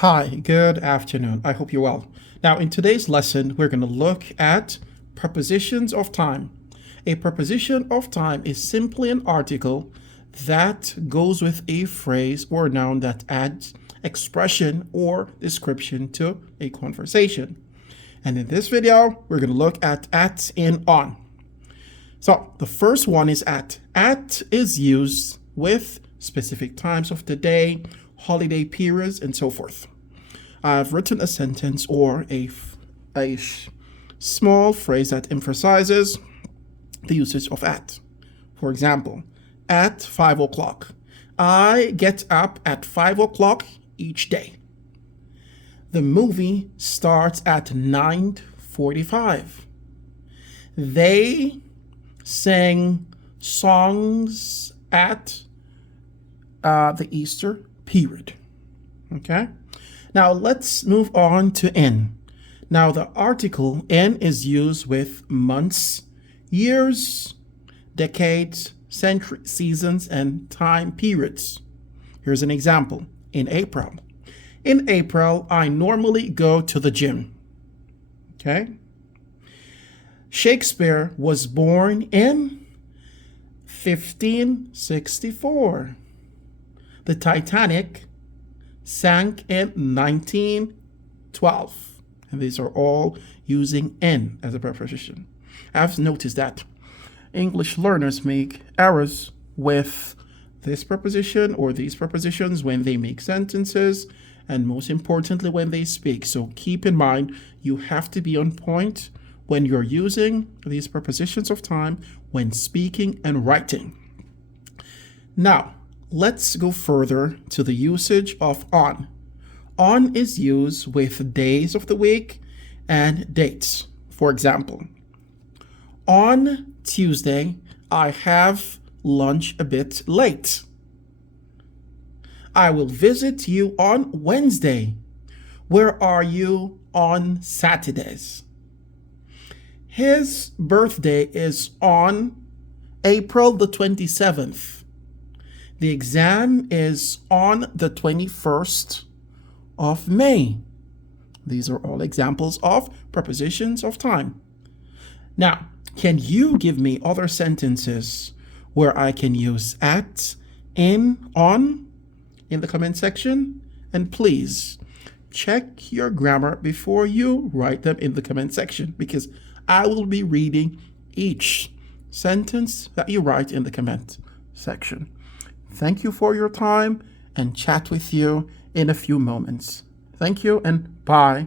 Hi, good afternoon. I hope you're well. Now, in today's lesson, we're going to look at prepositions of time. A preposition of time is simply an article that goes with a phrase or noun that adds expression or description to a conversation. And in this video, we're going to look at and on. So the first one is at. At is used with specific times of the day, holiday periods, and so forth. I've written a sentence or a small phrase that emphasizes the usage of at. For example, at 5 o'clock. I get up at 5 o'clock each day. The movie starts at 9:45. They sang songs at the Easter period. Okay? Now let's move on to in. Now the article in is used with months, years, decades, century, seasons, and time periods. Here's an example. In April. In April, I normally go to the gym. Okay? Shakespeare was born in 1564. The Titanic sank in 1912. And these are all using in as a preposition. I've noticed that English learners make errors with this preposition or these prepositions when they make sentences, and most importantly when they speak. So keep in mind, you have to be on point when you're using these prepositions of time when speaking and writing. Now, let's go further to the usage of on. On is used with days of the week and dates. For example, on Tuesday, I have lunch a bit late. I will visit you on Wednesday. Where are you on Saturdays? His birthday is on April the 27th. The exam is on the 21st of May. These are all examples of prepositions of time. Now, can you give me other sentences where I can use at, in, on in the comment section? And please check your grammar before you write them in the comment section, because I will be reading each sentence that you write in the comment section. Thank you for your time and chat with you in a few moments. Thank you and bye.